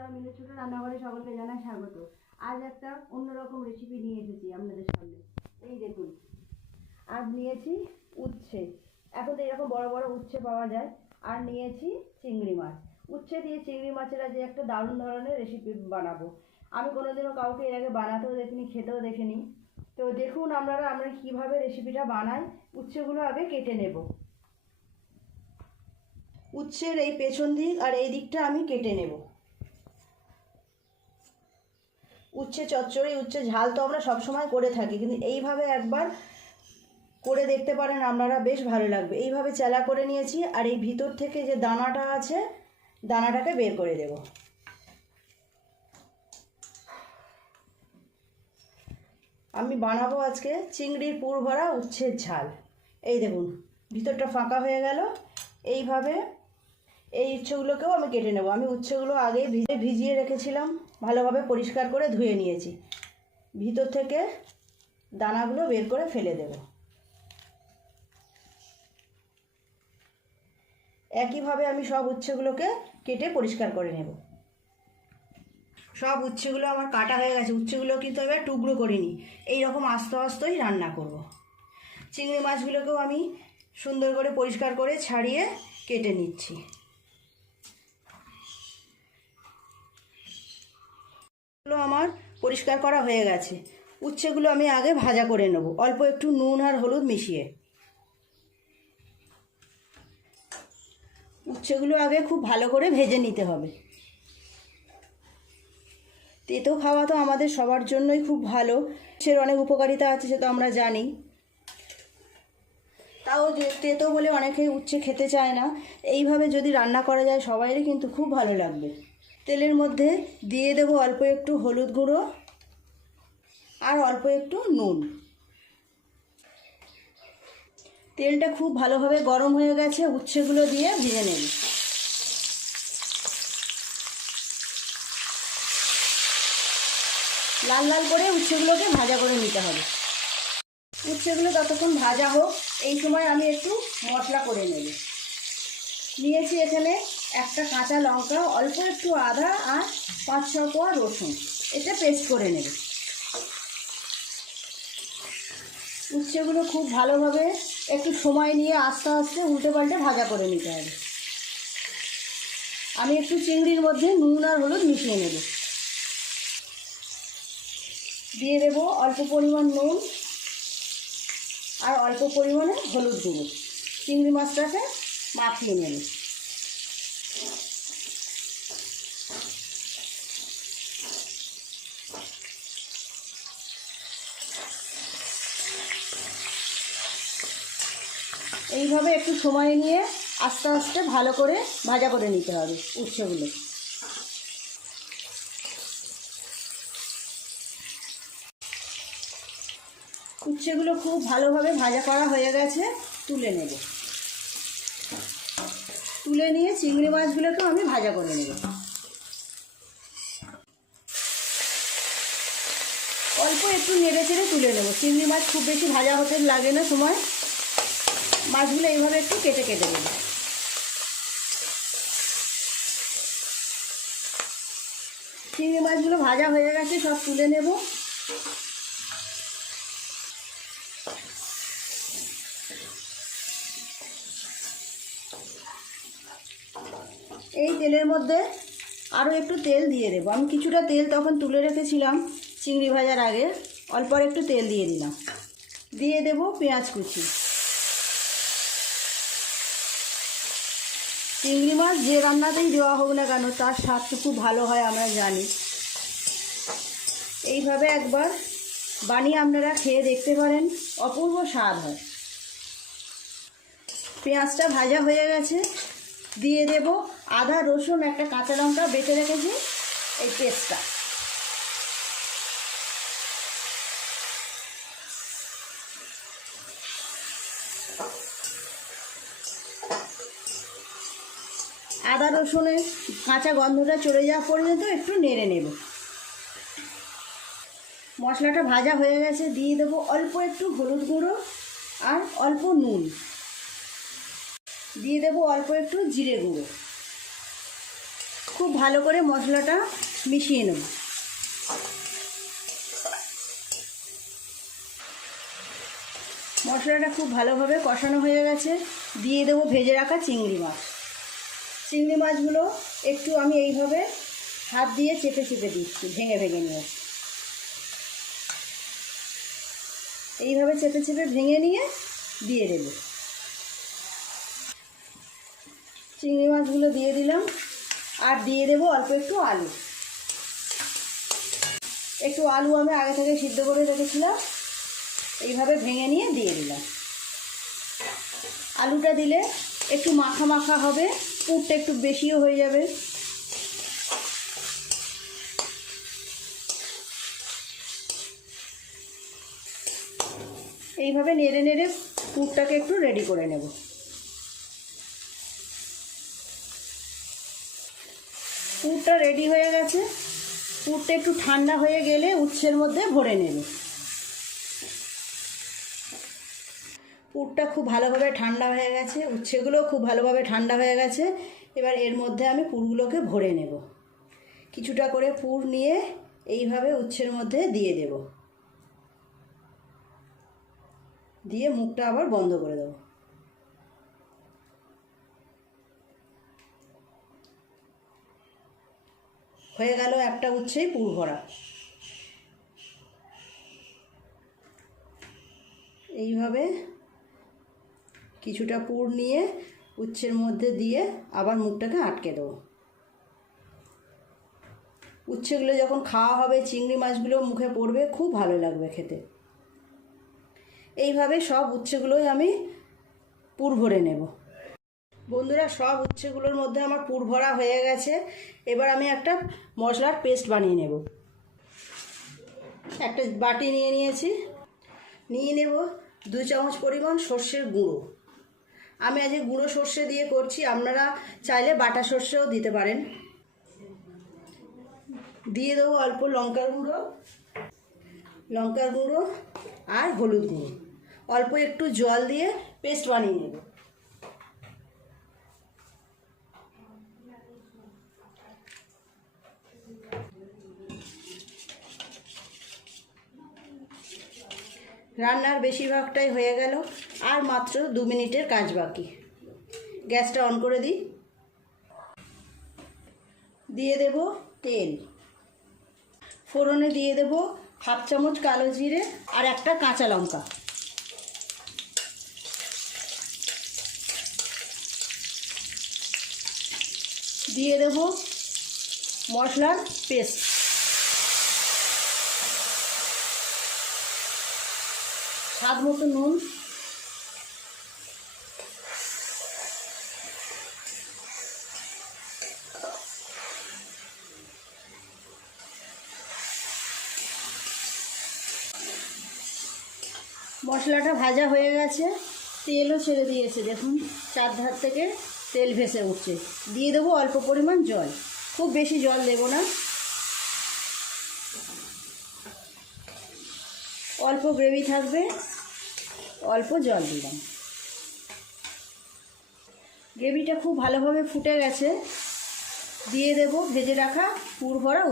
বন্ধুরা, মিলে ছোট রান্নাঘরে সকলকে জানাই স্বাগত। আজ একটা অন্যরকম রেসিপি নিয়ে এসেছি আপনাদের সামনে। এই দেখুন, আজ নিয়েছি উচ্ছে। এখন তো এরকম বড় বড় উচ্ছে পাওয়া যায়। আর নিয়েছি চিংড়ি মাছ। উচ্ছে দিয়ে চিংড়ি মাছের আজ একটা দারুণ ধরনের রেসিপি বানাবো। আমি কোনোদিনও কাউকে এর আগে বানাতেও দেখিনি, খেতেও দেখিনি। তো দেখুন আমরা কীভাবে রেসিপিটা বানাই। উচ্ছেগুলো আগে কেটে নেব। উচ্ছের এই পেছন দিক আর এই দিকটা আমি কেটে নেব। উচ্ছে চচ্চড়ি, উচ্ছে ঝাল তো আমরা সবসময় করে থাকি, কিন্তু এইভাবে একবার করে দেখতে পারেন আপনারা, বেশ ভালো লাগবে। এইভাবে চেলা করে নিয়েছি, আর এই ভিতর থেকে যে দানাটা আছে, দানাটাকে বের করে দেব। আমি বানাবো আজকে চিংড়ির পুর ভরা উচ্ছের ঝাল। এই দেখুন, ভিতরটা ফাঁকা হয়ে গেল। এইভাবে এই উচ্ছেগুলোকেও আমি কেটে নেব। আমি উচ্ছেগুলো আগেই ভিজিয়ে রেখেছিলাম, ভালোভাবে পরিষ্কার করে ধুয়ে নিয়েছি। ভিতর থেকে দানাগুলো বের করে ফেলে দেব। একইভাবে আমি সব উচ্ছেগুলোকে কেটে পরিষ্কার করে নেব। সব উচ্ছেগুলো আমার কাটা হয়ে গেছে। উচ্ছেগুলো কিন্তু এবার টুকরো করিনি, এইরকম আস্তে আস্তেই রান্না করব। চিংড়ি মাছগুলোকেও আমি সুন্দর করে পরিষ্কার করে ছাড়িয়ে কেটে নিচ্ছি। আমার পরিষ্কার করা হয়ে গেছে। উচ্ছেগুলো আমি আগে ভাজা করে নেব, অল্প একটু নুন আর হলুদ মিশিয়ে। উচ্ছেগুলো আগে খুব ভালো করে ভেজে নিতে হবে। তেতো খাওয়া তো আমাদের সবার জন্যই খুব ভালো। উচ্ছের অনেক উপকারিতা আছে, সে তো আমরা জানি। তাও যে তেতো বলে অনেকেই উচ্ছে খেতে চায় না। এইভাবে যদি রান্না করা যায় সবাইরই কিন্তু খুব ভালো লাগবে। তেলের মধ্যে দিয়ে দেব অল্প একটু হলুদ গুঁড়ো আর অল্প একটু নুন। তেলটা খুব ভালোভাবে গরম হয়ে গেছে, উচ্ছেগুলো দিয়ে ভেজে নেব। লাল লাল করে উচ্ছেগুলোকে ভাজা করে নিতে হবে। উচ্ছেগুলো ততক্ষণ ভাজা হোক, এই সময় আমি একটু মশলা করে নেব। নিয়েছি এখানে একটা কাঁচা লঙ্কা, অল্প একটু আদা আর 5-6 কোয়া রসুন। এটা পেস্ট করে নেব। উচ্ছেগুলো খুব ভালোভাবে একটু সময় নিয়ে আস্তে আস্তে উল্টে পাল্টে ভাজা করে নিতে হবে। আমি একটু চিংড়ির মধ্যে নুন আর হলুদ মিশিয়ে নেব। দিয়ে দেব অল্প পরিমাণ নুন আর অল্প পরিমাণে হলুদ গুঁড়ো। চিংড়ি মাছটাকে মাখিয়ে নেব। এইভাবে একটু সময় নিয়ে আস্তে আস্তে ভালো করে ভাজা করে নিতে হবে উচ্ছেগুলো। উচ্ছেগুলো খুব ভালোভাবে ভাজা করা হয়ে গেছে, তুলে নেব। তুলে নিয়ে চিংড়ি মাছগুলোকেও আমি ভাজা করে নেব। অল্প একটু নেড়ে চেড়ে তুলে নেব। চিংড়ি মাছ খুব বেশি ভাজা হতে লাগে না সময়। মাছগুলো এইভাবে একটু কেটে কেটে নেব। চিংড়ি মাছগুলো ভাজা হয়ে গেছে, সব তুলে নেব। এই তেলের মধ্যে আরও একটু তেল দিয়ে দেবো। আমি কিছুটা তেল তখন তুলে রেখেছিলাম চিংড়ি ভাজার আগে, অল্প আর একটু তেল দিয়ে দিলাম। দিয়ে দেব পেঁয়াজ কুচি। চিংড়ি মাছ যে রান্নাতেই দেওয়া হোক না কেন, তার স্বাদটা খুব ভালো হয়, আমরা জানি। এইভাবে একবার বানিয়ে আপনারা খেয়ে দেখতে পারেন, অপূর্ব স্বাদ হয়। পেঁয়াজটা ভাজা হয়ে গেছে, দিয়ে দেব আদা রসুন একটা কাঁচা লঙ্কা বেটে রেখেছি, এই পেস্টটা। আদা রসুনের কাঁচা গন্ধটা চলে যাওয়া পর্যন্ত একটু নেড়ে নেব। মশলাটা ভাজা হয়ে গেছে, দিয়ে দেবো অল্প একটু হলুদ গুঁড়ো আর অল্প নুন। দিয়ে দেবো অল্প একটু জিরে গুঁড়ো। খুব ভালো করে মশলাটা মিশিয়ে নেব। মশলাটা খুব ভালোভাবে কষানো হয়ে গেছে। দিয়ে দেবো ভেজে রাখা চিংড়ি মাছ। চিংড়ি মাছগুলো একটু আমি এইভাবে হাত দিয়ে চেপে চেপে দিচ্ছি, ভেঙে ভেঙে নিয়ে। এইভাবে চেপে চেপে ভেঙে নিয়ে দিয়ে দেব। চিংড়ি মাছগুলো দিয়ে দিলাম। আর দিয়ে দেবো অল্প একটু আলু। একটু আলু আমি আগে থেকে সিদ্ধ করে রেখেছিলাম, এইভাবে ভেঙে নিয়ে দিয়ে দিলাম। আলুটা দিলে একটু মাখা মাখা হবে, পুরটা একটু বেশিও হয়ে যাবে। এইভাবে নেড়ে নেড়ে পুরটাকে একটু রেডি করে নেব। পুরটা রেডি হয়ে গেছে। পুরটা একটু ঠান্ডা হয়ে গেলে উচ্ছের মধ্যে ভরে নেব। পুরটা খুব ভালোভাবে ঠান্ডা হয়ে গেছে, উচ্ছেগুলোও খুব ভালোভাবে ঠান্ডা হয়ে গেছে। এবার এর মধ্যে আমি পুরগুলোকে ভরে নেব। কিছুটা করে পুর নিয়ে এইভাবে উচ্ছের মধ্যে দিয়ে দেব। দিয়ে মুখটা আবার বন্ধ করে দেব। হয়ে গেল একটা উচ্ছেই পুর ভরা। এইভাবে কিছুটা পুর নিয়ে উচ্ছের মধ্যে দিয়ে আবার মুখটাকে আটকে দেবো। উচ্ছেগুলো যখন খাওয়া হবে, চিংড়ি মাছগুলো মুখে পড়বে, খুব ভালো লাগবে খেতে। এইভাবে সব উচ্ছেগুলোই আমি পুর ভরে নেব। বন্ধুরা, সব উচ্ছেগুলোর মধ্যে আমার পুর ভরা হয়ে গেছে। এবার আমি একটা মশলার পেস্ট বানিয়ে নেব। একটা বাটি নিয়ে নিয়েছি। নিয়ে নেব 2 চামচ পরিমাণ সর্ষের গুঁড়ো। আমি আজ গুঁড়ো সর্ষে দিয়ে করছি, আপনারা চাইলে বাটা সর্ষেও দিতে পারেন। দিয়ে দেবো অল্প লঙ্কার গুঁড়ো আর হলুদ গুঁড়ো। অল্প একটু জল দিয়ে পেস্ট বানিয়ে নেব। রান্নার বেশিরভাগটাই হয়ে গেল, আর মাত্র 2 মিনিটের কাজ বাকি। গ্যাসটা অন করে দিই। দিয়ে দেব তেল। ফোড়নে দিয়ে দেব 1/2 চামচ কালো জিরে আর একটা কাঁচা লঙ্কা। দিয়ে দেব মশলার পেস্ট। স্বাদ মতো নুন। মশলাটা ভাজা হয়ে গেছে, তেলও ছেড়ে দিয়েছে, দেখুন চারধার থেকে তেল ভেসে উঠছে। দিয়ে দেবো অল্প পরিমাণ জল, খুব বেশি জল দেব না। অল্প গ্রেভি থাকবে, অল্প জল দিলাম। গ্রেভিটা খুব ভালোভাবে ফুটে গেছে। দিয়ে দেব ভেজে রাখা পুর ভরা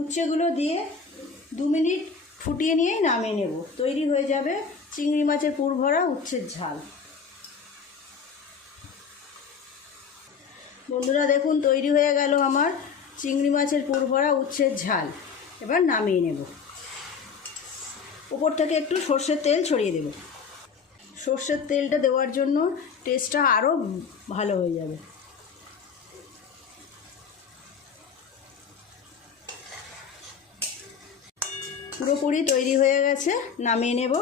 উচ্ছেগুলো দিয়ে 2 মিনিট ফুটিয়ে নিয়েই নামিয়ে নেব। তৈরি হয়ে যাবে চিংড়ি মাছের পুর ভরা উচ্ছের ঝাল। বন্ধুরা দেখুন, তৈরি হয়ে গেল আমার চিংড়ি মাছের পুর ভরা উচ্ছের ঝাল। এবার নামিয়ে নেব। উপর থেকে একটু সর্ষের তেল ছড়িয়ে দেব। সর্ষের তেলটা দেওয়ার জন্য টেস্টটা আরও ভালো হয়ে যাবে। পুরোপুরি তৈরি হয়ে গেছে, নামিয়ে নেব।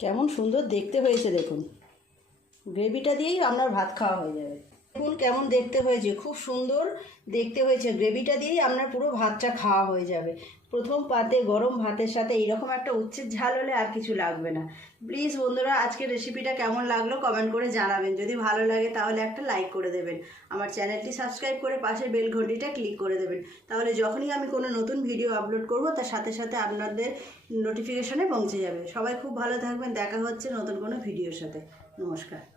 কেমন সুন্দর দেখতে হয়েছে দেখুন। গ্রেভিটা দিয়েই আপনার ভাত খাওয়া হয়ে যাবে। দেখুন কেমন দেখতে হয়েছে, খুব সুন্দর দেখতে হয়েছে। গ্রেভিটা দিয়েই আপনার পুরো ভাতটা খাওয়া হয়ে যাবে। প্রথম পাতে গরম ভাতের সাথে এইরকম একটা উচ্ছের ঝাল হলে আর কিছু লাগবে না। প্লিজ বন্ধুরা, আজকের রেসিপিটা কেমন লাগলো কমেন্ট করে জানাবেন। যদি ভালো লাগে তাহলে একটা লাইক করে দেবেন, আমার চ্যানেলটি সাবস্ক্রাইব করে পাশের বেল ঘন্টিটা ক্লিক করে দেবেন। তাহলে যখনই আমি কোনো নতুন ভিডিও আপলোড করব তার সাথে সাথে আপনাদের নোটিফিকেশনে পৌঁছে যাবে। সবাই খুব ভালো থাকবেন, দেখা হচ্ছে নতুন কোনো ভিডিওর সাথে। নমস্কার।